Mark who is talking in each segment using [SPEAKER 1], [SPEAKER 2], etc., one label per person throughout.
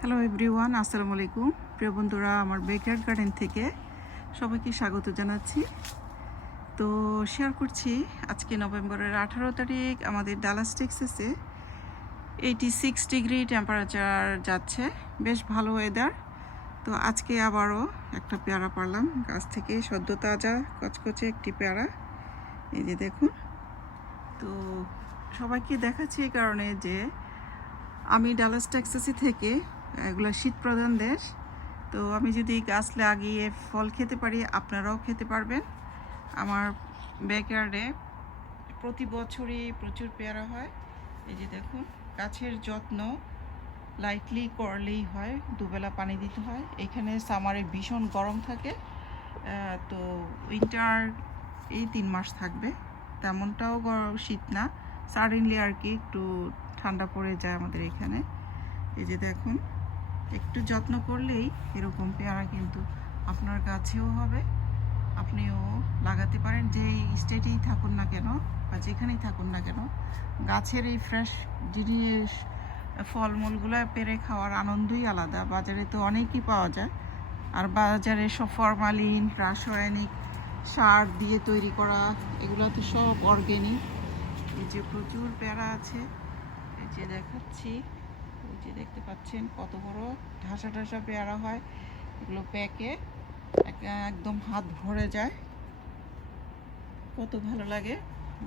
[SPEAKER 1] Hello everyone আসসালামু আলাইকুম প্রিয় বন্ধুরা, আমার বেকার গার্ডেন থেকে সবাইকে স্বাগত জানাচ্ছি। তো শেয়ার করছি, আজকে নভেম্বরের আঠারো তারিখ আমাদের ডালাস টেক্সাসে এইটি সিক্স ডিগ্রি টেম্পারেচার যাচ্ছে। বেশ ভালো ওয়েদার তো আজকে আবারও একটা পেয়ারা পারলাম। গাছ থেকে সদ্য তাজা, কচকচে একটি পেয়ারা। এই যে দেখুন। তো সবাইকে দেখাচ্ছি এই কারণে যে আমি ডালাস টেক্সাসি থেকে এগুলো শীত প্রধান দেশ। তো আমি যদি গাছ লাগিয়ে ফল খেতে পারি, আপনারাও খেতে পারবেন। আমার ব্যাকয়ার্ডে প্রতি বছরই প্রচুর পেয়ারা হয়। এই যে দেখুন, গাছের যত্ন লাইটলি করলেই হয়, দুবেলা পানি দিতে হয়। এখানে সামারে ভীষণ গরম থাকে। তো উইন্টার এই তিন মাস থাকবে। তেমনটাও গরম, শীত না। সাডেনলি আর কি একটু ঠান্ডা পড়ে যায় আমাদের এখানে। এই যে দেখুন একটু যত্ন করলেই এরকম পেয়ারা কিন্তু আপনার গাছেও হবে। আপনিও লাগাতে পারেন, যেই স্টেটেই থাকুন না কেন বা যেখানেই থাকুন না কেন, গাছের এই ফ্রেশ জিনিস, ফলমূলগুলো পেরে খাওয়ার আনন্দই আলাদা। বাজারে তো অনেকই পাওয়া যায়। আর বাজারে সব ফরমালিন, রাসায়নিক সার দিয়ে তৈরি করা, এগুলো তো সব অর্গ্যানিক এই যে প্রচুর পেয়ারা আছে, এই যে দেখাচ্ছি। যে দেখতে পাচ্ছেন কত বড় ঢাসা ঢাসা পেয়ারা হয়, এগুলো প্যাকে একদম হাত ভরে যায়। কত ভালো লাগে।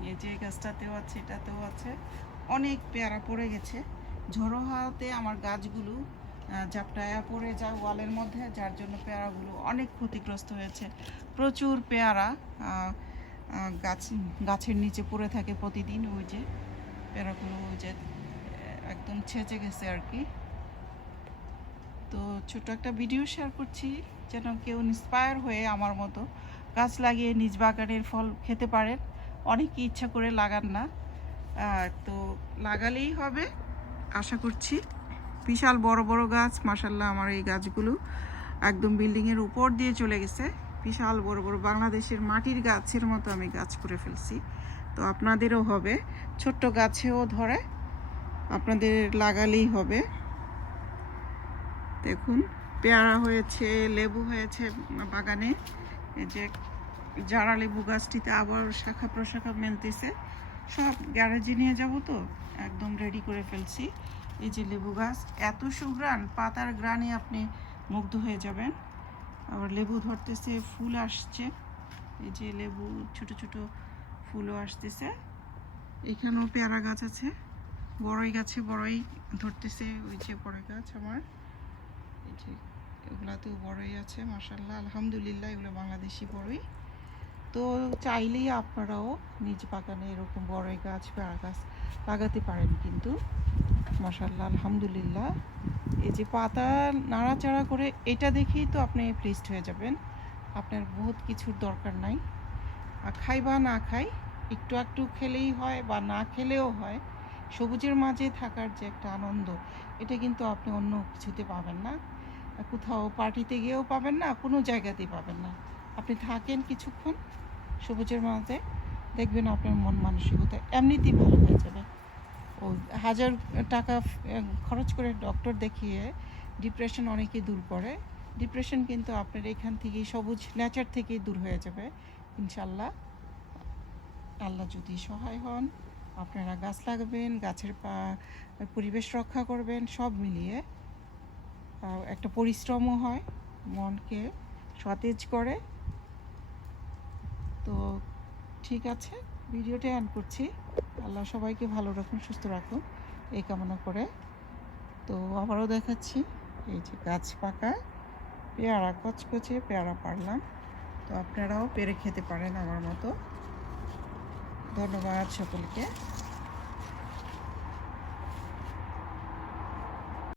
[SPEAKER 1] এই যে গাছটাতেও আছে, এটাতেও আছে। অনেক পেয়ারা পড়ে গেছে। ঝড়ো হাওয়াতে আমার গাছগুলো ঝাপটায়া পড়ে যায় ওয়ালের মধ্যে, যার জন্য পেয়ারাগুলো অনেক ক্ষতিগ্রস্ত হয়েছে। প্রচুর পেয়ারা গাছ গাছের নিচে পড়ে থাকে প্রতিদিন ওই যে পেয়ারাগুলো, ওই যে একদম ছেঁচে গেছে আর কি। তো ছোট একটা ভিডিও শেয়ার করছি, যেন কেউ ইন্সপায়ার হয়ে আমার মতো গাছ লাগিয়ে নিজ বাগানের ফল খেতে পারেন। অনেকে ইচ্ছা করে লাগান না। তো লাগালেই হবে, আশা করছি। বিশাল বড় বড় গাছ মাসাল্লাহ আমার এই গাছগুলো একদম বিল্ডিংয়ের উপর দিয়ে চলে গেছে। বিশাল বড় বড় বাংলাদেশের মাটির গাছের মতো আমি গাছ করে ফেলছি। তো আপনাদেরও হবে, ছোট্ট গাছেও ধরে। আপনাদের লাগালেই হবে। দেখুন, পেয়ারা হয়েছে, লেবু হয়েছে বাগানে। এই যে জারা লেবু গাছটিতে আবার শাখা প্রশাখা মেলতেছে, সব গ্যারেজে নিয়ে যাব তো, একদম রেডি করে ফেলছি। এই যে লেবু গাছ, এত সুগ্রান পাতার গ্রানে আপনি মুগ্ধ হয়ে যাবেন। আবার লেবু ধরতেছে, ফুল আসছে। এই যে লেবু, ছোট ছোট ফুলও আসতেছে। এখানেও পেয়ারা গাছ আছে। বড়ই গাছে বড়ই ধরতেছে, ওই যে বড়ই গাছ আমার। এই যে এগুলাতেও বড়ই আছে মাসাল্লাহ আলহামদুলিল্লাহ, এগুলো বাংলাদেশি বড়ই। তো চাইলেই আপনারাও নিজ বাগানে এরকম বড়ই গাছ, পেয়ারা গাছ লাগাতে পারেন কিন্তু। মাসাল্লাহ আলহামদুলিল্লাহ। এই যে পাতা নাড়াচাড়া করে এটা দেখেই তো আপনি প্লিজড হয়ে যাবেন। আপনার বহুত কিছুর দরকার নাই। আর খাই বা না খাই, একটু একটু খেলেই হয় বা না খেলেও হয় সবুজের মাঝে থাকার যে একটা আনন্দ, এটা কিন্তু আপনি অন্য কিছুতে পাবেন না। কোথাও পার্টিতে গিয়েও পাবেন না, কোনো জায়গাতেই পাবেন না। আপনি থাকেন কিছুক্ষণ সবুজের মাঝে, দেখবেন আপনার মন মানসিকতা এমনিতেই ভালো হয়ে যাবে। ও হাজার টাকা খরচ করে ডক্টর দেখিয়ে ডিপ্রেশন অনেকেই দূর করে। ডিপ্রেশন কিন্তু আপনার এখান থেকেই সবুজ নেচার থেকেই দূর হয়ে যাবে। ইনশাল্লাহ আল্লাহ যদি সহায় হন। আপনারা গাছ লাগাবেন, গাছের পরিবেশ রক্ষা করবেন, সব মিলিয়ে একটা পরিশ্রমও হয় মনকে সতেজ করে। তো ঠিক আছে, ভিডিওটা অ্যান করছি। আল্লাহ সবাইকে ভালো রাখুন, সুস্থ রাখুন, এই কামনা করে। তো আবারও দেখাচ্ছি, এই যে গাছ পাকা, পেয়ারা কচকচে, পেয়ারা পারলাম তো আপনারাও পেরে খেতে পারেন আমার মতো। ধন্যবাদ সকলকে।